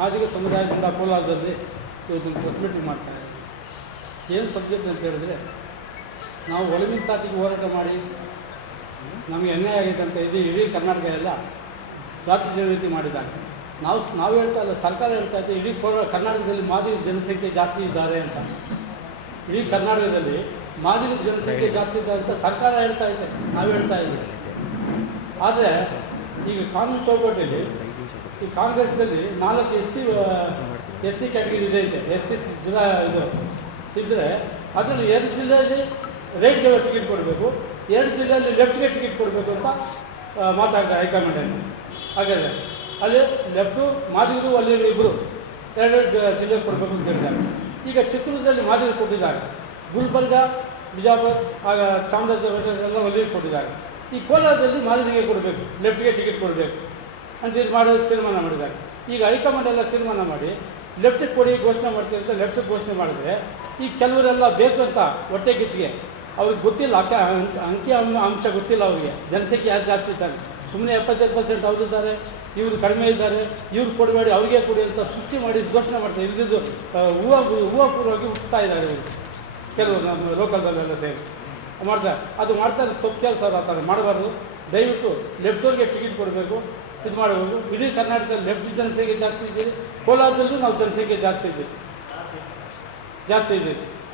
ಮಾದಿಗ ಸಮುದಾಯದಿಂದ ಕೋಲಾರದಲ್ಲಿ ಇವತ್ತು ಪ್ರೆಸ್ ಮೀಟಿಂಗ್ ಮಾಡ್ತಾರೆ. ಏನು ಸಬ್ಜೆಕ್ಟ್ ಅಂತ ಹೇಳಿದ್ರೆ, ನಾವು ಒಳ ಮೀಸಲಾತಿಗೆ ಹೋರಾಟ ಮಾಡಿ ನಮಗೆ ಅನ್ಯಾಯ ಆಗಿದೆ ಅಂತ ಇಡೀ ಕರ್ನಾಟಕ ಎಲ್ಲ ಜಾತಿ ಜನಗಣತಿ ಮಾಡಿದ್ದಾರೆ. ನಾವು ಹೇಳ್ತಾ ಇಲ್ಲ, ಸರ್ಕಾರ ಹೇಳ್ತಾ ಇದ್ದೆ ಇಡೀ ಕರ್ನಾಟಕದಲ್ಲಿ ಮಾದಿಗ ಜನಸಂಖ್ಯೆ ಜಾಸ್ತಿ ಇದ್ದಾರೆ ಅಂತ. ಇಡೀ ಕರ್ನಾಟಕದಲ್ಲಿ ಮಾದಿಗ ಜನಸಂಖ್ಯೆ ಜಾಸ್ತಿ ಇದ್ದಾರೆ ಅಂತ ಸರ್ಕಾರ ಹೇಳ್ತಾ ಇದೆ, ನಾವು ಹೇಳ್ತಾ ಇದ್ದೀವಿ. ಆದರೆ ಈಗ ಕಾನೂನು ಚೌಕಟ್ಟಲ್ಲಿ ಈ ಕಾಂಗ್ರೆಸ್ನಲ್ಲಿ 4 ಎಸ್ ಸಿ ಕ್ಯಾಟಗರಿ ಇದೆ, SC ಜಿಲ್ಲಾ ಇದ್ದರೆ ಅದರಲ್ಲಿ 2 ಜಿಲ್ಲೆಯಲ್ಲಿ ರೈಟ್ಗೆ ಟಿಕೆಟ್ ಕೊಡಬೇಕು, 2 ಜಿಲ್ಲೆಯಲ್ಲಿ ಲೆಫ್ಟ್ಗೆ ಟಿಕೆಟ್ ಕೊಡಬೇಕು ಅಂತ ಮಾತಾಡ್ತಾರೆ ಹೈಕಮಾಂಡಲ್ಲಿ. ಹಾಗಾದರೆ ಅಲ್ಲಿ ಲೆಫ್ಟು ಮಾದಿಗರು ಅಲ್ಲಿ ಇಬ್ಬರು 2 ಜಿಲ್ಲೆಗೆ ಕೊಡಬೇಕು ಅಂತ ಹೇಳಿದ್ದಾರೆ. ಈಗ ಚಿತ್ರದುರ್ಗದಲ್ಲಿ ಮಾದಿಗರು ಕೊಟ್ಟಿದ್ದಾರೆ, ಗುಲ್ಬರ್ಗ, ಬಿಜಾಪುರ, ಚಾಮರಾಜನಗರ ಎಲ್ಲ ಅಲ್ಲಿ ಕೊಟ್ಟಿದ್ದಾರೆ. ಈ ಕೋಲಾರದಲ್ಲಿ ಮಾದಿಗರಿಗೆ ಕೊಡಬೇಕು, ಲೆಫ್ಟ್ಗೆ ಟಿಕೆಟ್ ಕೊಡಬೇಕು ಅಂತ ತೀರ್ಮಾನ ಮಾಡಿದ್ದಾರೆ. ಈಗ ಹೈಕಮಾಂಡ್ ಎಲ್ಲ ತೀರ್ಮಾನ ಮಾಡಿ ಲೆಫ್ಟಿಗೆ ಕೊಡಿ ಘೋಷಣೆ ಮಾಡ್ತೀವಿ ಅಂತ ಲೆಫ್ಟಿಗೆ ಘೋಷಣೆ ಮಾಡಿದ್ರೆ ಈ ಕೆಲವರೆಲ್ಲ ಬೇಕು ಅಂತ ಹೊಟ್ಟೆ ಗಿಚ್ಚಿಗೆ ಅವ್ರಿಗೆ ಗೊತ್ತಿಲ್ಲ, ಅಂಕಿ ಅಂಶ ಗೊತ್ತಿಲ್ಲ ಅವ್ರಿಗೆ, ಜನಸಂಖ್ಯೆ ಯಾರು ಜಾಸ್ತಿ ಇದ್ದಾರೆ, ಸುಮ್ಮನೆ 75% ಅವರಿದ್ದಾರೆ, ಇವರು ಕಡಿಮೆ ಇದ್ದಾರೆ, ಇವ್ರು ಕೊಡಬೇಡಿ ಅವ್ರಿಗೆ ಕೊಡಿ ಅಂತ ಸೃಷ್ಟಿ ಮಾಡಿ ಘೋಷಣೆ ಮಾಡ್ತಾರೆ. ಇಲ್ಲಿದ್ದು ಹೂವಪೂರ್ವವಾಗಿ ಉಳಿಸ್ತಾ ಇದ್ದಾರೆ ಇವರು, ಕೆಲವರು ನಮ್ಮ ಲೋಕಲ್ದಲ್ಲೆಲ್ಲ ಸೇರಿ ಮಾಡ್ತಾರೆ. ಅದು ಮಾಡ್ತಾರೆ, ತಪ್ಪು ಕೆಲಸ ಆ ಥರ ಮಾಡಬಾರ್ದು. ದಯವಿಟ್ಟು ಲೆಫ್ಟವ್ರಿಗೆ ಟಿಕೆಟ್ ಕೊಡಬೇಕು, ಇದು ಮಾಡಬೇಕು. ಇಡೀ ಕರ್ನಾಟಕದಲ್ಲಿ ಲೆಫ್ಟ್ ಜನಸಂಖ್ಯೆ ಜಾಸ್ತಿ ಇದೆ, ಕೋಲಾರದಲ್ಲೂ ನಾವು ಜನಸಂಖ್ಯೆ ಜಾಸ್ತಿ ಇದ್ದೀವಿ.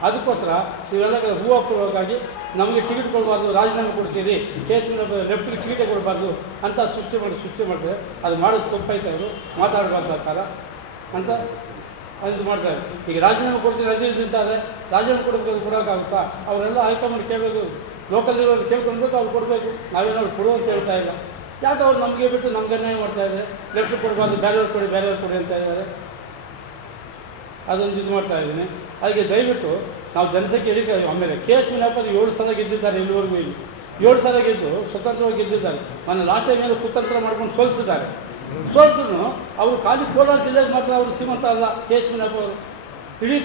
ಅದಕ್ಕೋಸ್ಕರ ಇವೆಲ್ಲ ಹೂವಪೂರ್ವಕವಾಗಿ ನಮಗೆ ಟಿಕೆಟ್ ಕೊಡಬಾರ್ದು, ರಾಜೀನಾಮೆ ಕೊಡ್ತೀರಿ, KH ಲೆಫ್ಟ್ಗೆ ಟಿಕೆಟೇ ಕೊಡಬಾರ್ದು ಅಂತ ಸೃಷ್ಟಿ ಮಾಡ್ತಾರೆ. ಅದು ಮಾಡೋದು ತಪ್ಪೈತೆ, ಅವರು ಮಾತಾಡಬಾರ್ದು ಆ ಥರ ಅಂತ ಅದು ಮಾಡ್ತಾರೆ. ಈಗ ರಾಜೀನಾಮೆ ಕೊಡ್ತೀರಿ ಅದು ಇದ್ದಂತಾರೆ, ರಾಜೀನಾಮೆ ಕೊಡೋಕ್ಕಾಗುತ್ತಾ? ಅವರೆಲ್ಲ ಹೈಕಮಾಂಡ್ ಕೇಳಬೇಕು, ಲೋಕಲ್ ಇರೋರು ಕೇಳ್ಕೊಳ್ಬೇಕು, ಅವ್ರು ಕೊಡಬೇಕು. ನಾವೇನಾದ್ರು ಕೊಡು ಅಂತ ಹೇಳ್ತಾ ಇಲ್ಲ. ಯಾಕೆ ಅವ್ರು ನಮಗೆ ಬಿಟ್ಟು ನಮ್ಗೆ ಅನ್ಯಾಯ ಮಾಡ್ತಾಯಿದ್ದಾರೆ? ಲೆಫ್ಟ್ ಕೊಡಬಾರ್ದು, ಬೇರೆಯವ್ರು ಕೊಡಿ ಅಂತ ಇದ್ದಾರೆ. ಅದೊಂದು ಇದು ಮಾಡ್ತಾಯಿದ್ದೀನಿ. ಅದಕ್ಕೆ ದಯವಿಟ್ಟು ನಾವು ಜನಸಂಖ್ಯೆ ಆಮೇಲೆ KH ಮುನಿಯಪ್ಪರು 7 ಸಲ ಗೆದ್ದಿದ್ದಾರೆ, ಇಲ್ಲಿವರೆಗೂ 7 ಸಲ ಗೆದ್ದು ಸ್ವತಂತ್ರವಾಗಿ ಗೆದ್ದಿದ್ದಾರೆ. ಲಾಸ್ಟ್ ಟೈಮ್ ಮೇಲೆ ಕುತಂತ್ರ ಮಾಡ್ಕೊಂಡು ಸೋಲಿಸಿದ್ದಾರೆ. ಸೋಲ್ತರೂ ಅವರು ಖಾಲಿ ಕೋಲಾರ ಜಿಲ್ಲೆಗೆ ಮಾತ್ರ ಅವರು ಶ್ರೀಮಂತ ಅಲ್ಲ. KH ಮುನಿಯಪ್ಪ ಅವರು ಇಡೀ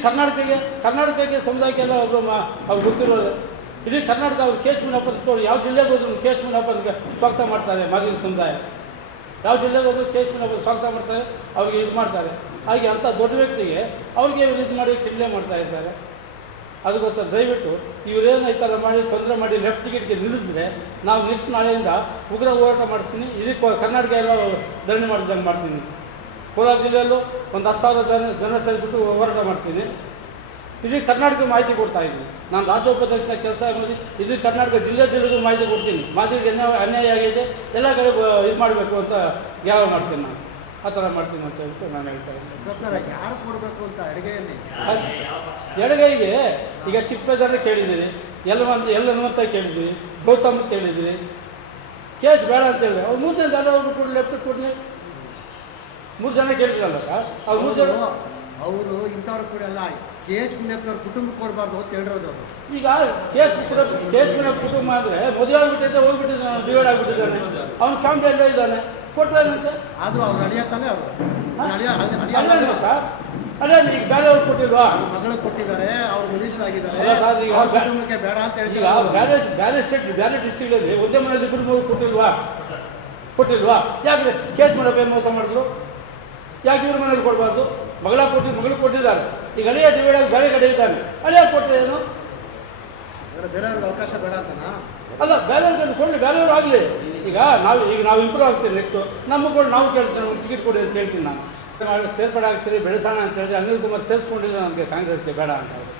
ಕರ್ನಾಟಕಕ್ಕೆ ಸಮುದಾಯಕ್ಕೆಲ್ಲ ಅವ್ರು ಗೊತ್ತಿರೋದು. ಇಡೀ ಕರ್ನಾಟಕ ಅವರು KH ಮುನಿಯಪ್ಪ ತೋಡಿ ಯಾವ ಜಿಲ್ಲೆಗೆ ಹೋದ್ರು KH ಮುನಿಯಪ್ಪನಿಗೆ ಸ್ವಾಗತ ಮಾಡ್ತಾರೆ. ಮಾದಿಗ ಸಮುದಾಯ ಯಾವ ಜಿಲ್ಲೆಗೆ ಹೋದ್ರು KH ಮುನಿಯಪ್ಪ ಸ್ವಾಗತ ಮಾಡ್ತಾರೆ, ಅವ್ರಿಗೆ ಇದು ಮಾಡ್ತಾರೆ. ಹಾಗೆ ಅಂಥ ದೊಡ್ಡ ವ್ಯಕ್ತಿಗೆ ಅವ್ರಿಗೆ ಇದು ಮಾಡಿ ಕಿಡ್ಲೆ ಮಾಡ್ತಾ ಇದ್ದಾರೆ. ಅದಕ್ಕೋಸ್ಕರ ದಯವಿಟ್ಟು ಇವರೇನು ಈ ಥರ ಮಾಡಿ ತೊಂದರೆ ಮಾಡಿ ಲೆಫ್ಟ್ ಟಿಕೆಟ್ಗೆ ನಿಲ್ಲಿಸಿದ್ರೆ ನಾವು ನೆಕ್ಸ್ಟ್ ನಾಳೆಯಿಂದ ಉಗ್ರ ಹೋರಾಟ ಮಾಡಿಸ್ತೀನಿ. ಇದಕ್ಕೆ ಕರ್ನಾಟಕ ಎಲ್ಲ ಧರಣಿ ಮಾಡಿದಂಗೆ ಮಾಡ್ತೀನಿ. ಕೋಲಾರ ಜಿಲ್ಲೆಯಲ್ಲೂ ಒಂದು 10,000 ಜನ ಸೇರಿಬಿಟ್ಟು ಹೋರಾಟ ಮಾಡ್ತೀನಿ. ಇಡೀ ಕರ್ನಾಟಕ ಮಾಹಿತಿ ಕೊಡ್ತಾಯಿದ್ದೀನಿ. ನಾನು ರಾಜ್ಯೋಪಾಧ್ಯಕ್ಷನ ಕೆಲಸ ಮಾಡಿ ಇಡೀ ಕರ್ನಾಟಕ ಜಿಲ್ಲೆಗೂ ಮಾಹಿತಿ ಕೊಡ್ತೀನಿ. ಮಾದಿಗರಿಗೆ ಅನ್ಯಾಯ ಆಗಿದೆ, ಎಲ್ಲ ಕಡೆ ಇದು ಮಾಡಬೇಕು ಅಂತ ಯಾವ ಮಾಡ್ತೀನಿ, ನಾನು ಆ ಥರ ಮಾಡ್ತೀನಿ ಅಂತ ಹೇಳ್ಬಿಟ್ಟು ನಾನು ಹೇಳ್ತಾ ಇದ್ದೀನಿ. ಯಾರು ಕೊಡಬೇಕು ಅಂತ ಎಡಗೈಗೆ ಈಗ ಚಿಕ್ಕಪೇದರೇ ಕೇಳಿದ್ದೀರಿ, ಎಲ್ಲನೂ ಅಂತ ಕೇಳಿದ್ದೀರಿ, ಗೌತಮ್ ಕೇಳಿದ್ದೀರಿ, KH ಬೇಡ ಅಂತ ಹೇಳಿದ್ರೆ ಅವ್ರು 3 ಜನ ಅವ್ರು ಕೊಡಿ, ಲೆಫ್ಟ್ ಕೊಡಲಿ. 3 ಜನ ಕೇಳಿದ್ರಲ್ಲ ಸರ್, ಅವ್ರು 3 ಜನ ಅವರು ಇಂಥವ್ರು ಕೂಡ ಎಲ್ಲ KH ಮುನಿಯಪ್ಪನವ್ರ ಕುಟುಂಬಕ್ಕೆ ಕೊಡಬಾರ್ದು ಅಂತ ಹೇಳಿರೋದು ಅವರು. ಈಗ KH ಮುನಿಯಪ್ಪ ಕುಟುಂಬ ಅಂದರೆ ಮದುವೆ ಆಗಿಬಿಟ್ಟಿದ್ದೆ, ಹೋಗ್ಬಿಟ್ಟಿದ್ದಾನೆ, ಡಿವೈಡ್ ಆಗಿಬಿಟ್ಟಿದ್ದಾನೆ, ಅವ್ನ ಫ್ಯಾಮಿಲಿ ಎಲ್ಲ ಇದ್ದಾನೆ, ಕೊಟ್ಟರೇನಂತೆ. ಆದರೂ ಅವ್ರು ಅಳಿಯ ತಾನೆ, ಅವರು ಸರ್ ಅದೇ ಈಗ ಬೇರೆಯವ್ರು ಕೊಟ್ಟಿಲ್ವಾ? ಮಗಳಿಗೆ ಕೊಟ್ಟಿದ್ದಾರೆ, ಅವ್ರು ಮಿನಿಸ್ಟರ್ ಸರ್. ಈಗ ಕುಟುಂಬಕ್ಕೆ ಬೇಡ ಅಂತ ಹೇಳ್ತೀವಿ. ಬೇರೆ ಡಿಸ್ಟ್ರಿಕ್ಟಲ್ಲಿ ಒಂದೇ ಮನೆಯಲ್ಲಿ 2-3 ಕೊಟ್ಟಿಲ್ವಾ? ಯಾಕೆ KH ಮುನಿಯಪ್ಪ ಮೋಸ ಮಾಡಿದ್ರು? ಯಾಕೆ ಇವ್ರ ಮನೇಲಿ ಕೊಡಬಾರ್ದು? ಮಗಳು ಕೊಟ್ಟಿದ್ದಾರೆ. ಈಗ ಅಳಿಯ ಡಿವೈಡ್ ಆಗಿ ಬೇರೆ ಕಡೆ ಇದ್ದಾನೆ, ಅಳಿಯ ಕೊಟ್ಟರೆ ಏನು? ಬೇರೆಯವ್ರಿಗೆ ಅವಕಾಶ ಬೇಡ ಅಂತನಾ? ಅಲ್ಲ, ಬೇರೆಯವ್ರಿಗೆ ಕೊಡಲಿ, ಬೇರೆಯವ್ರು ಆಗಲಿ. ಈಗ ನಾವು ಇಂಪ್ರೂವ್ ಆಗ್ತೀವಿ. ನೆಕ್ಸ್ಟು ನಮಗೆ ನಾವು ಕೇಳ್ತೀನಿ, ನಮ್ಗೆ ಟಿಕೆಟ್ ಕೊಡಿ ಅಂತ ಹೇಳ್ತೀನಿ. ನಾನು ಸೇರ್ಪಡೆ ಆಗ್ತೀರಿ, ಬೆಳೆಸೋಣ ಅಂತ ಹೇಳಿದ್ರೆ ಅನಿಲ್ ಕುಮಾರ್ ಸೇರಿಸ್ಕೊಂಡಿಲ್ಲ ನನಗೆ, ಕಾಂಗ್ರೆಸ್ಗೆ ಬೇಡ ಅಂತ ಹೇಳಿ.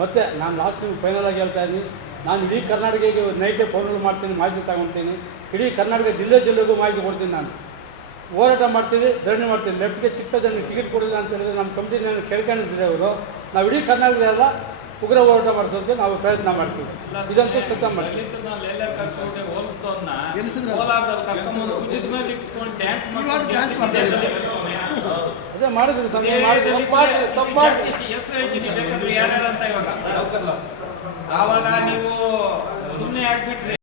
ಮತ್ತು ನಾನು ಲಾಸ್ಟ್ ನಿಮ್ಗೆ ಫೈನಲಾಗಿ ಹೇಳ್ತಾ ಇದ್ದೀನಿ, ನಾನು ಇಡೀ ಕರ್ನಾಟಕಕ್ಕೆ ನೈಟೇ ಫೋನಲ್ಲಿ ಮಾಡ್ತೀನಿ, ಮಾಹಿತಿ ತಗೊತೀನಿ. ಇಡೀ ಕರ್ನಾಟಕ ಜಿಲ್ಲೆಗೂ ಮಾಹಿತಿ ಕೊಡ್ತೀನಿ. ನಾನು ಹೋರಾಟ ಮಾಡ್ತೀವಿ, ಧರಣಿ ಮಾಡ್ತೀವಿ. ಲೆಫ್ಟ್ಗೆ ಚಿಕ್ಕಪೇದರಿಗೆ ಟಿಕೆಟ್ ಕೊಡಿಲ್ಲ ಅಂತ ಹೇಳಿದ್ರೆ ನಮ್ಮ ಕಂಪ್ನಿಯನ್ನು ಕೆಳಕಾಣಿಸಿದ್ರೆ ಅವರು, ನಾವು ಇಡೀ ಕರ್ನಾಟಕದಲ್ಲ ಉಗ್ರ ಹೋರಾಟ ಮಾಡಿಸೋದಕ್ಕೆ ನಾವು ಪ್ರಯತ್ನ ಮಾಡ್ತೀವಿ. ಇದಂತೂ ಸುತ್ತ ಮಾಡ್ತೀವಿ. ಅದೇ ಮಾಡಿದ್ರಿ ಸಮಯ ತಪ್ಪು ಅವಾಗ ನೀವು ಸುಮ್ಮನೆ ಆಗ್ಬಿಟ್ರಿ.